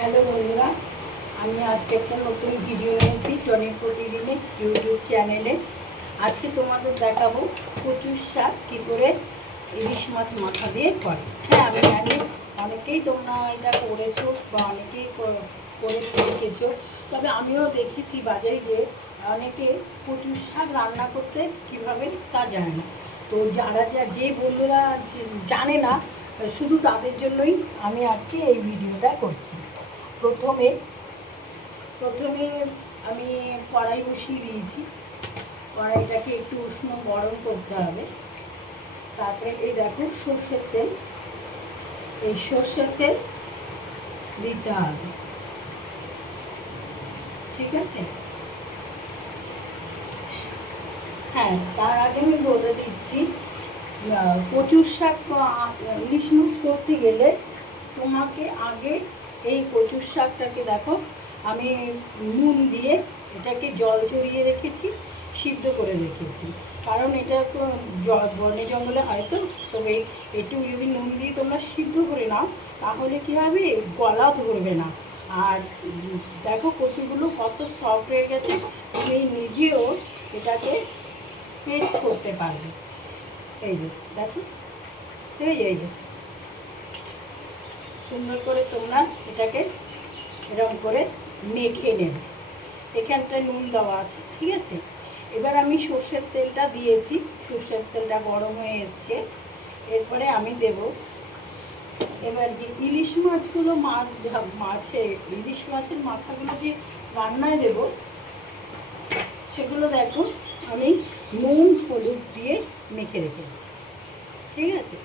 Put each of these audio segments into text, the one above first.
Hello বন্ধুরা, আমি আজকে একটা নতুন ভিডিও নিয়েছি টনিক প্রতিদিনে ইউটিউব চ্যানেলে। আজকে তোমাদের দেখাবো কচুর শাক কী করে ইলিশ মাছ মাথা দিয়ে করে। হ্যাঁ, আমি জানি অনেকেই তোমরা এটা করেছো বা অনেকেই করে দেখেছো, তবে আমিও দেখেছি বাজারে গিয়ে অনেকে কচুর শাক রান্না করতে কীভাবে তা জানে না। তো যারা যে বন্ধুরা জানে না, শুধু তাদের জন্যই আমি আজকে এই ভিডিওটা করছি। প্রথমে প্রথমে আমি কড়াই বসিয়ে দিয়েছি। কড়াইটাকে একটু উষ্ণ গরম করতে হবে। তারপরে এই দেখো সর্ষের তেল, এই সর্ষের তেল দিতে হবে, ঠিক আছে? হ্যাঁ, তার আগে আমি বলে দিচ্ছি, কচুর শাক ইলিশ মাছ করতে গেলে তোমাকে আগে এই কচুর শাকটাকে দেখো আমি নুন দিয়ে এটাকে জল চড়িয়ে রেখেছি, সিদ্ধ করে রেখেছি। কারণ এটা তো বনে জঙ্গলে হয়তো, তবে একটু যদি নুন দিয়ে তোমরা সিদ্ধ করে নাও তাহলে কী হবে, গলা ধরবে না। আর দেখো কচুগুলো কত সফট হয়ে গেছে, তুমি নিজেও এটাকে পেস্ট করতে পারবে। এই যে দেখো, এই যে সুন্দর করে তোমরা এটাকে এরকম করে মেখে নেবে। এখানটায় নুন দেওয়া আছে, ঠিক আছে? এবার আমি সর্ষের তেলটা দিয়েছি, সর্ষের তেলটা গরম হয়ে এসছে। এরপরে আমি দেব এবার যে ইলিশ মাছগুলো, ইলিশ মাছের মাথাগুলো যে রান্নায় দেব, সেগুলো দেখো আমি নুন হলুদ দিয়ে মেখে রেখেছি, ঠিক আছে?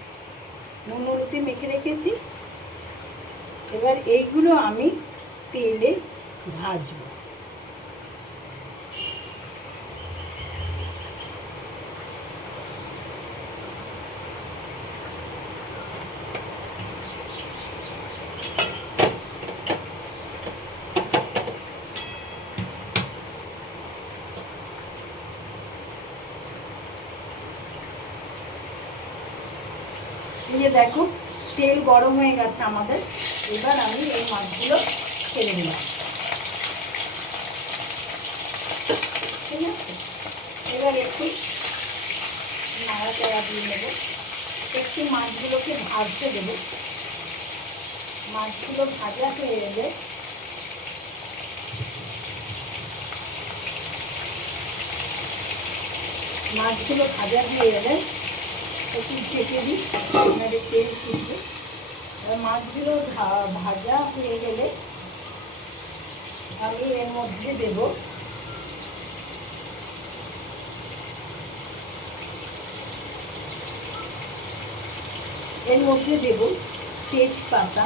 নুন হলুদ দিয়ে মেখে রেখেছি। এবার এইগুলো আমি তেলে ভাজবো। এই যে দেখো তেল গরম হয়ে গেছে আমাদের। এবার আমি এই মাছগুলো ছেড়ে দিলাম, ঠিক আছে? এবার একটু নাড়াচাড়া দিয়ে নেব, একটু মাছগুলোকে ভাজতে দেব। মাছগুলো ভাজা হয়ে এলে একটু চেপে দিই, আপনাদের তেল ফুটবে। মাছগুলো ভাজা হয়ে গেলে আমি এর মধ্যে দেব তেজপাতা,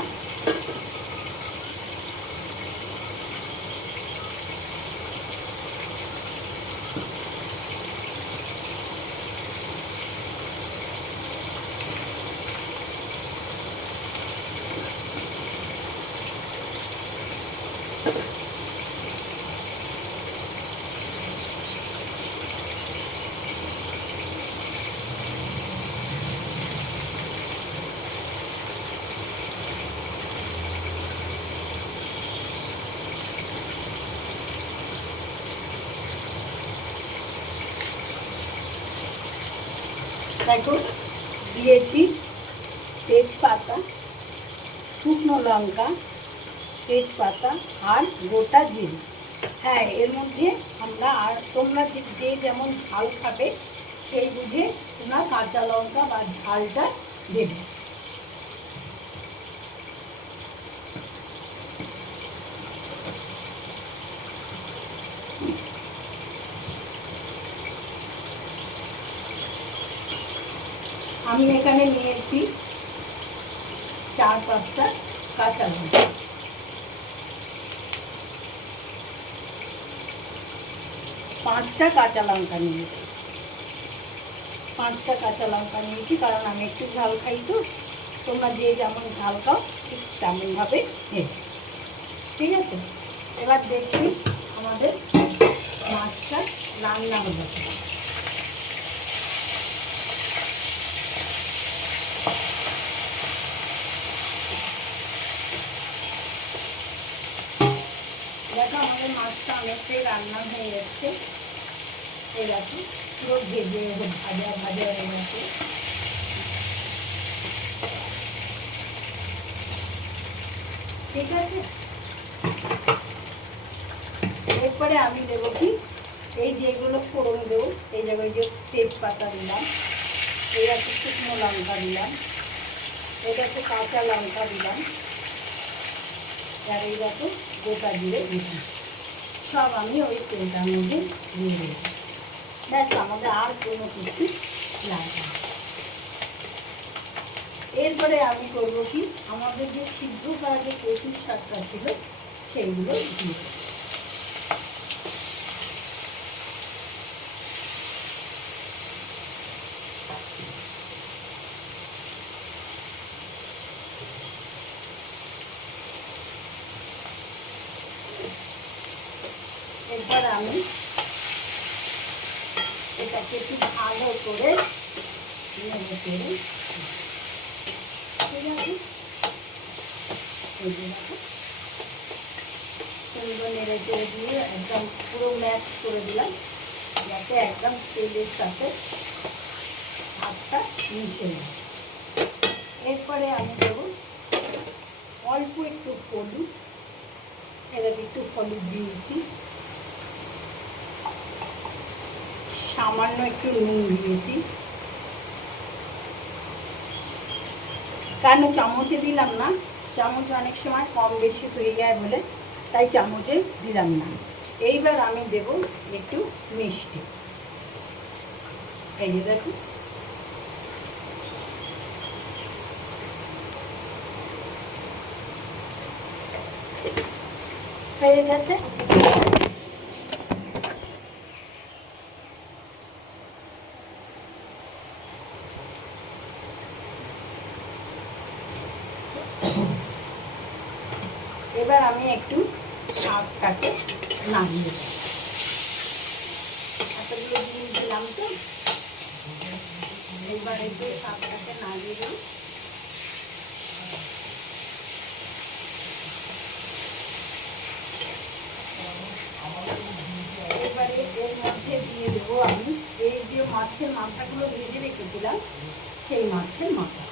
দেখো দিয়েছি তেজপাতা, শুকনো লঙ্কা, তেজপাতা আর গোটা জিরে। হ্যাঁ, এর মধ্যে আমরা আর তোমরা যে যেমন ঝাল খাবে সেই বুঝে তোমরা কাঁচা লঙ্কা বা ঝালটা দেবে। আমি এখানে নিয়েছি 4-5টা কাঁচা লঙ্কা, 5টা কাঁচা লঙ্কা নিয়েছি। 5টা কাঁচা লঙ্কা নিয়েছি কারণ আমি একটু ঝাল খাই, তো তোমরা যে যেমন ঝাল খাও ঠিক তেমনভাবে নেবে, ঠিক আছে? এবার দেখি আমাদের মাছটা রান্না হয়ে যাবে। দেখো আমাদের মাছটা অনেকটাই রান্না হয়ে যাচ্ছে। এই দেখো পুরো ভেজে ভাজা ভাজা হয়ে গেছে। ঠিক আছে, এরপরে আমি দেবো কি, এই যেগুলো ফোড়ন দেবো, এই জায়গায় যে তেজপাতা দিলাম, এই একটা শুকনো লঙ্কা দিলাম, এটা একটা কাঁচা লঙ্কা দিলাম, আর এই দেখো গোটা জিরে দিলাম, সব আমি ওই তেলটার মধ্যে দিয়ে দেবো। ব্যাস, আমাদের আর কোনো কিছু লাগবে না। এরপরে আমি করবো কি, আমাদের যে সিদ্ধ করা যে কচুর শাকটা ছিল সেইগুলো দিয়ে দেবো। এরপর আমি এটাকে একটু ভালো করে নেড়ে চেড়ে, ঠিক আছে, এই যে দেখো সুন্দর নেড়ে চেড়ে দিয়ে একদম পুরো ম্যাশ করে দিলাম, যাতে একদম তেলের সাথে ভাতটা মিশে যায়। এরপরে আমি দেবো অল্প একটু হলুদ, এটাকে একটু হলুদ দিয়েছি, সামান্য একটু নুন দিয়েছি। কেন চামচে দিলাম না, চামচ অনেক সময় কম বেশি হয়ে যায় বলে তাই চামচে দিলাম না। এইবার আমি দেব একটু মিষ্টি, এই যে দেখো হয়ে গেছে। এবার আমি একটু শাকটাকে নামিয়ে দেব, এতগুলো জিনিস দিলাম তো, এবার একটু শাকটাকে নামিয়ে দেব। এবারে এর মধ্যে দিয়ে দেবো আমি এই যে মাছের মাথাগুলো ভেজে রেখেছিলাম, সেই মাছের মাথা।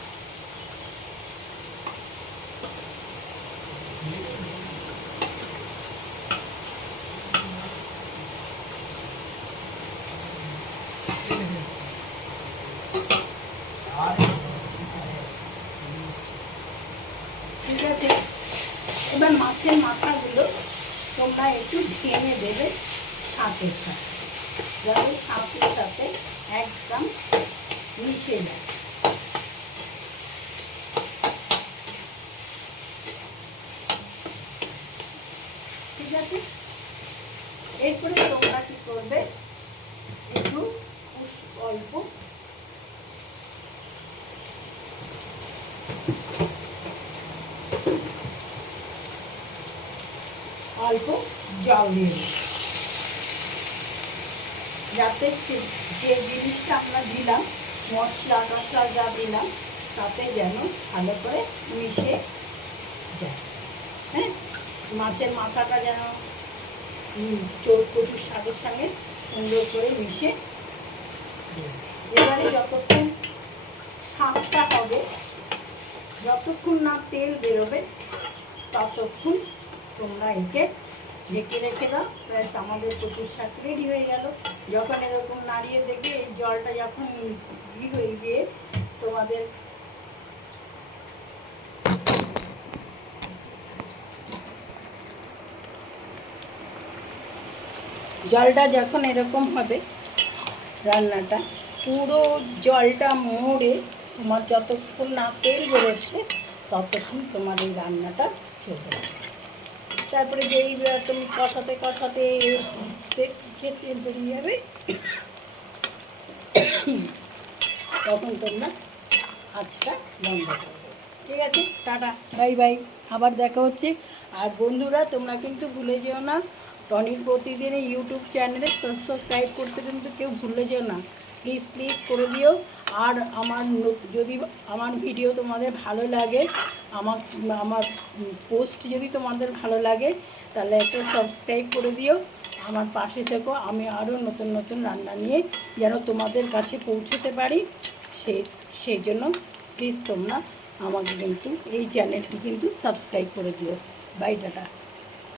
ঠিক আছে, এবার মাছের মাথাগুলো তোমরা একটু টেনে দেবে শাকের সাথে, যাতে শাকের সাথে একদম মিশে যায়। ঠিক আছে, এরপরে তোমরা কি করবে, একটু অল্প অল্প জল দিয়ে দেবে, যাতে যে জিনিসটা আমরা দিলাম, মশলা টশলা যা দিলাম, তাতে যেন ভালো করে মিশে যায়। হ্যাঁ, মাছের মাথাটা যেন কচুর শাকের সঙ্গে সুন্দর করে মিশে। এবারে যতক্ষণ শাকটা হবে, যতক্ষণ না তেল বেরোবে ততক্ষণ তোমরা একে ঢেকে রেখে দাও। ব্যাস, আমাদের কচুর শাক রেডি হয়ে গেল। যখন এরকম নাড়িয়ে দেখবে এই জলটা যখন হয়ে গিয়ে তোমাদের জলটা যখন এরকম হবে, রান্নাটা পুরো জলটা মরে তোমার যতক্ষণ না তেল বেরোচ্ছে ততক্ষণ তোমার এই রান্নাটা চলবে। তারপরে যেই তুমি কষাতে কষাতে খেতে বেরিয়ে যাবে, তখন তোমরা আঁচটা বন্ধ করবে। ঠিক আছে, টাটা, বাই বাই, আবার দেখা হচ্ছে। আর বন্ধুরা, তোমরা কিন্তু ভুলে যেও না টনির প্রতিদিনের ইউটিউব চ্যানেলে সাবস্ক্রাইব করতে কিন্তু কেউ ভুলে যেও না। প্লিজ প্লিজ করে দিও। আর যদি আমার ভিডিও তোমাদের ভালো লাগে, আমার আমার পোস্ট যদি তোমাদের ভালো লাগে, তাহলে একটা সাবস্ক্রাইব করে দিও। আমার পাশে থেকো, আমি আরও নতুন নতুন রান্না নিয়ে যেন তোমাদের কাছে পৌঁছতে পারি, সেই জন্য প্লিজ তোমরা আমাকে কিন্তু এই চ্যানেলটি কিন্তু সাবস্ক্রাইব করে দিও। Bye, tata.